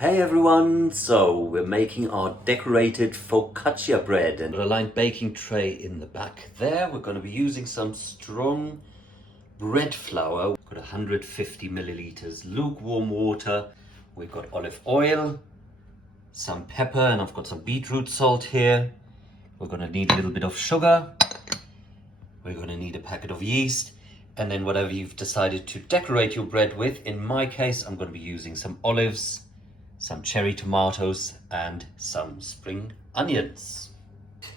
Hey everyone, so we're making our decorated focaccia bread and a lined baking tray in the back there. We're going to be using some strong bread flour. We've got 150 milliliters lukewarm water. We've got olive oil, some pepper, and I've got some beetroot salt here. We're going to need a little bit of sugar. We're going to need a packet of yeast, and then whatever you've decided to decorate your bread with. In my case, I'm going to be using some olives, some cherry tomatoes, and some spring onions.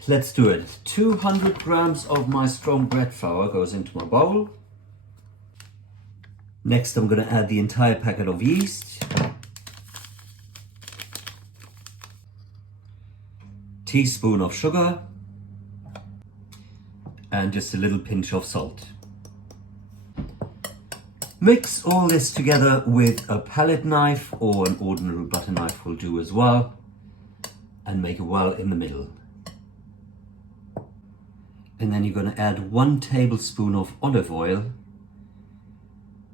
Let's do it. 200 grams of my strong bread flour goes into my bowl. Next, I'm going to add the entire packet of yeast, teaspoon of sugar, and just a little pinch of salt. Mix all this together with a palette knife, or an ordinary butter knife will do as well, and make a well in the middle. And then you're going to add 1 tablespoon of olive oil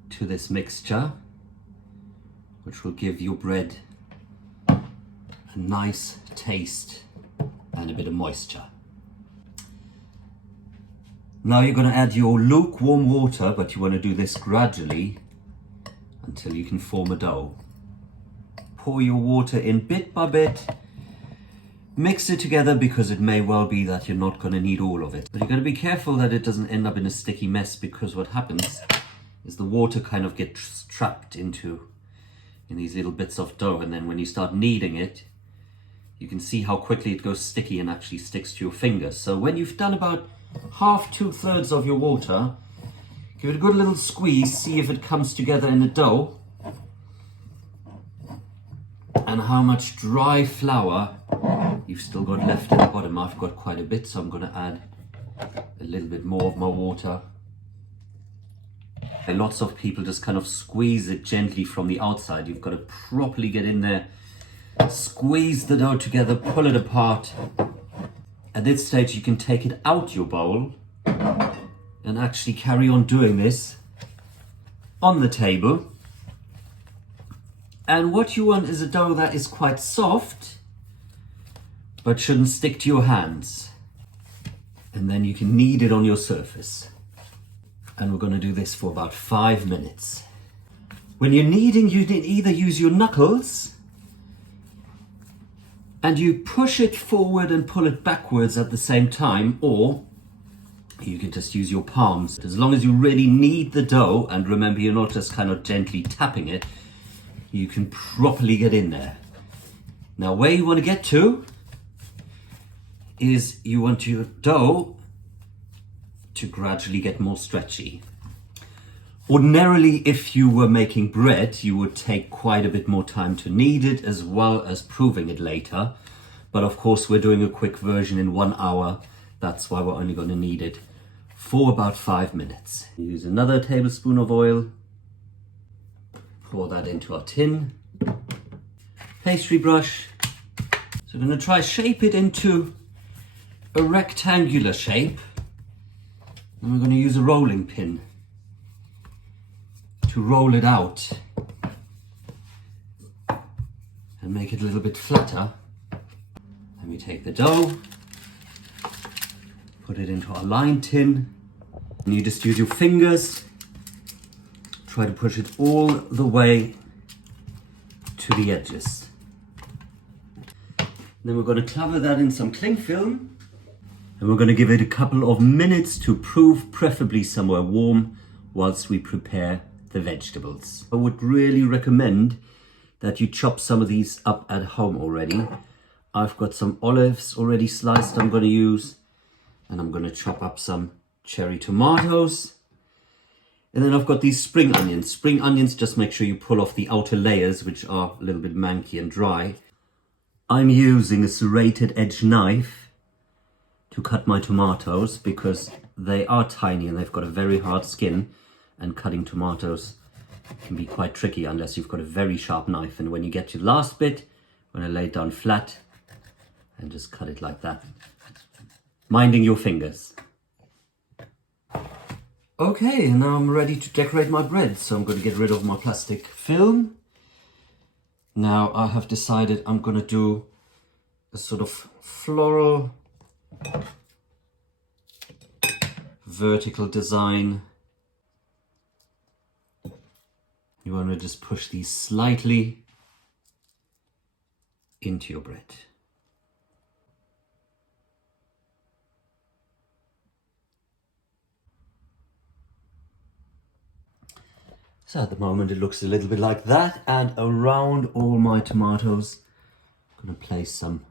to this mixture, which will give your bread a nice taste and a bit of moisture. Now you're going to add your lukewarm water, but you want to do this gradually until you can form a dough. Pour your water in bit by bit. Mix it together because it may well be that you're not going to need all of it. But you're going to be careful that it doesn't end up in a sticky mess, because what happens is the water kind of gets trapped in these little bits of dough, and then when you start kneading it, you can see how quickly it goes sticky and actually sticks to your fingers. So when you've done about half, 2/3 of your water, give it a good little squeeze, see if it comes together in the dough and how much dry flour you've still got left at the bottom. I've got quite a bit, so I'm going to add a little bit more of my water. And lots of people just kind of squeeze it gently from the outside. You've got to properly get in there, squeeze the dough together, pull it apart. At this stage, you can take it out your bowl and actually carry on doing this on the table. And what you want is a dough that is quite soft, but shouldn't stick to your hands. And then you can knead it on your surface. And we're going to do this for about 5 minutes. When you're kneading, you can either use your knuckles and you push it forward and pull it backwards at the same time, or you can just use your palms. As long as you really knead the dough, and remember, you're not just kind of gently tapping it, you can properly get in there. Now, where you want to get to is you want your dough to gradually get more stretchy. Ordinarily, if you were making bread, you would take quite a bit more time to knead it, as well as proving it later. But of course, we're doing a quick version in 1 hour. That's why we're only going to knead it for about 5 minutes. Use another tablespoon of oil. Pour that into our tin. Pastry brush. So we're going to try shape it into a rectangular shape. And we're going to use a rolling pin to roll it out and make it a little bit flatter. Then we take the dough, put it into our lined tin, and you just use your fingers, try to push it all the way to the edges. Then we're going to cover that in some cling film, and we're going to give it a couple of minutes to prove, preferably somewhere warm, whilst we prepare the vegetables. I would really recommend that you chop some of these up at home already. I've got some olives already sliced I'm going to use, and I'm going to chop up some cherry tomatoes. And then I've got these spring onions. Spring onions, just make sure you pull off the outer layers, which are a little bit manky and dry. I'm using a serrated edge knife to cut my tomatoes because they are tiny and they've got a very hard skin. And cutting tomatoes can be quite tricky unless you've got a very sharp knife. And when you get to the last bit, I'm going to lay it down flat and just cut it like that, minding your fingers. Okay, and now I'm ready to decorate my bread. So I'm going to get rid of my plastic film. Now I have decided I'm gonna do a sort of floral vertical design. You want to just push these slightly into your bread. So at the moment it looks a little bit like that, and around all my tomatoes I'm going to place some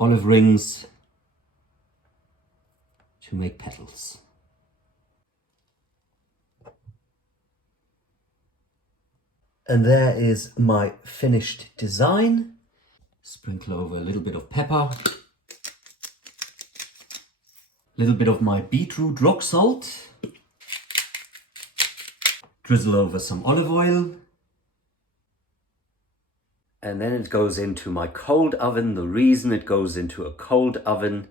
olive rings to make petals. And there is my finished design. Sprinkle over a little bit of pepper, a little bit of my beetroot rock salt, drizzle over some olive oil, and then it goes into my cold oven. The reason it goes into a cold oven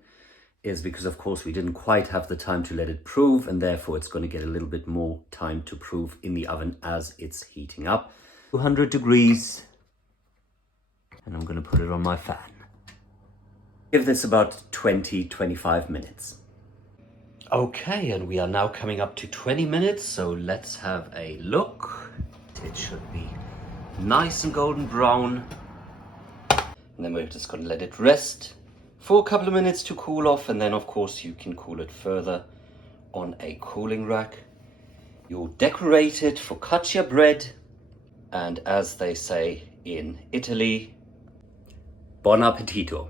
is because, of course, we didn't quite have the time to let it prove, and therefore it's going to get a little bit more time to prove in the oven as it's heating up. 200 degrees, and I'm going to put it on my fan. Give this about 20-25 minutes. Okay, and we are now coming up to 20 minutes, so let's have a look. It should be nice and golden brown. And then we're just going to let it rest for a couple of minutes to cool off, and then of course you can cool it further on a cooling rack. Your decorated focaccia bread, and as they say in Italy, buon appetito.